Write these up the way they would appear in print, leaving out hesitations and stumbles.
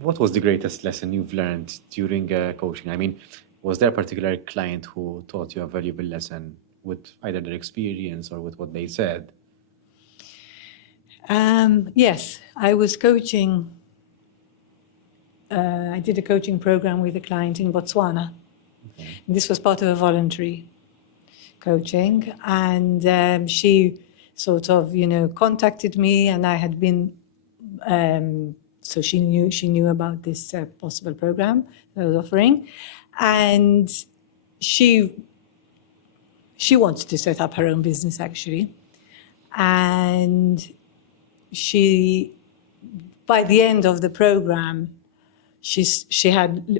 what was the greatest lesson you've learned during coaching? I mean, was there a particular client who taught you a valuable lesson with either their experience or with what they said? Yes, I was coaching. I did a coaching program with a client in Botswana. Okay. This was part of a voluntary coaching, and she sort of, contacted me, and I had been. So she knew about this possible program that I was offering, and she wanted to set up her own business actually, and by the end of the program,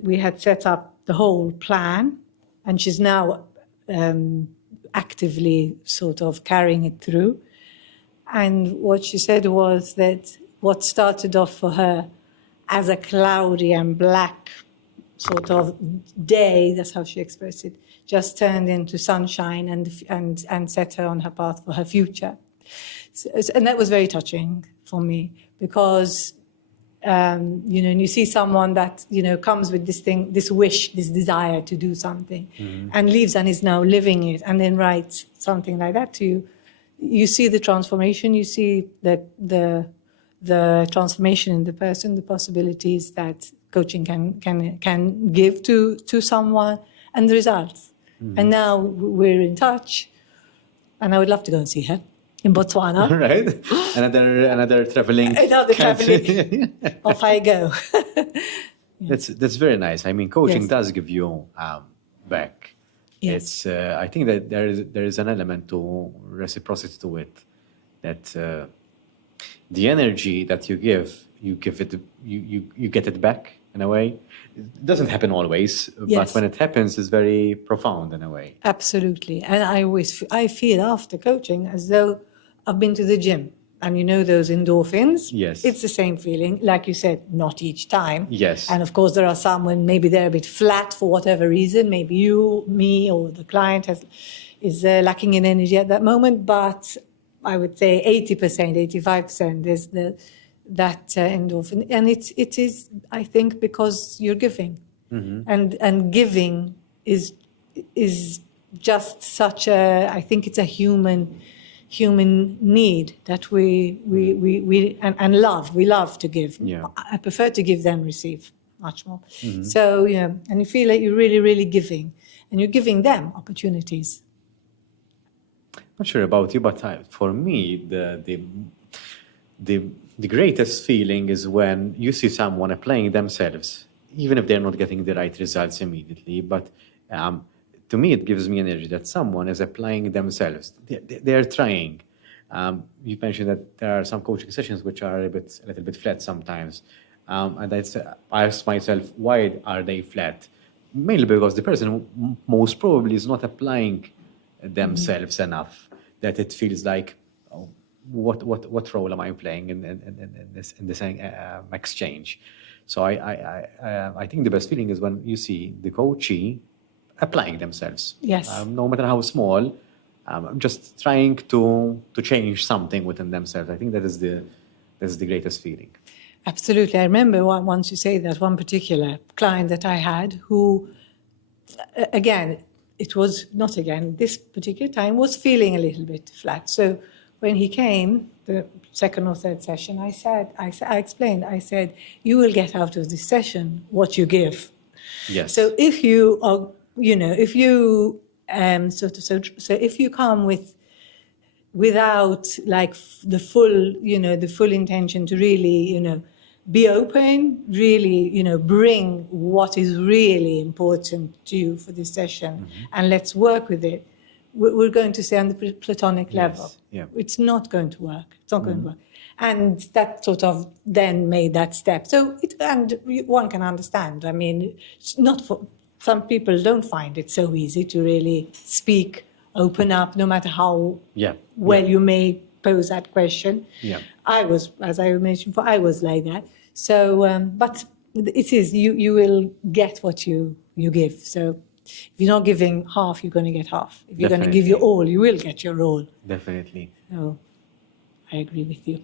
we had set up the whole plan, and she's now actively sort of carrying it through. And what she said was that what started off for her as a cloudy and black sort of day, that's how she expressed it, just turned into sunshine and set her on her path for her future. And that was very touching for me, because and you see someone that comes with this wish, this desire to do something, and leaves and is now living it, and then writes something like that to you. You see the transformation, you see the transformation in the person, the possibilities that coaching can give to someone, and the results. And now we're in touch, and I would love to go and see her in Botswana. Right? Another traveling. Another traveling. Off I go. That's very nice. I mean, coaching Yes. does give you back. Yes. It's I think that there is an element to reciprocity to it, that the energy that you give it, you get it back in a way. It doesn't happen always, but Yes. when it happens, it's very profound in a way. Absolutely. And I feel after coaching as though I've been to the gym, and those endorphins. Yes. It's the same feeling, like you said, not each time. Yes. And of course, there are some when maybe they're a bit flat for whatever reason. Maybe you, me, or the client is lacking in energy at that moment. But I would say 80%, 85% is that endorphin, and it is, I think, because you're giving, and giving is just such a, I think it's a human need that we love. We love to give. Yeah. I prefer to give than receive much more. So and you feel like you're really, really giving, and you're giving them opportunities. Not sure about you, but for me, the greatest feeling is when you see someone applying themselves, even if they're not getting the right results immediately. But to me, it gives me energy that someone is applying themselves. They're trying. You mentioned that there are some coaching sessions which are a little bit flat sometimes. And I ask myself, why are they flat? Mainly because the person most probably is not applying themselves enough, that it feels like, oh, what role am I playing in this exchange? So I think the best feeling is when you see the coachee applying themselves. Yes. No matter how small, just trying to change something within themselves. I think that is the greatest feeling. Absolutely. I remember once you say that, one particular client that I had who, this particular time was feeling a little bit flat. So when he came, the second or third session, I explained, I said, you will get out of this session what you give. Yes. So if you are, if you, so if you come without like the full intention to really, be open, really, bring what is really important to you for this session, and let's work with it. We're going to say on the platonic level. Yeah. It's not going to work. It's not going to work. And that sort of then made that step. So one can understand. I mean, it's not for some people don't find it so easy to really speak, open up, no matter how well you may pose that question. Yeah. I was, as I mentioned before, I was like that. So, but it is, you will get what you give. So if you're not giving half, you're going to get half. If you're going to give your all, you will get your all. Definitely. So I agree with you.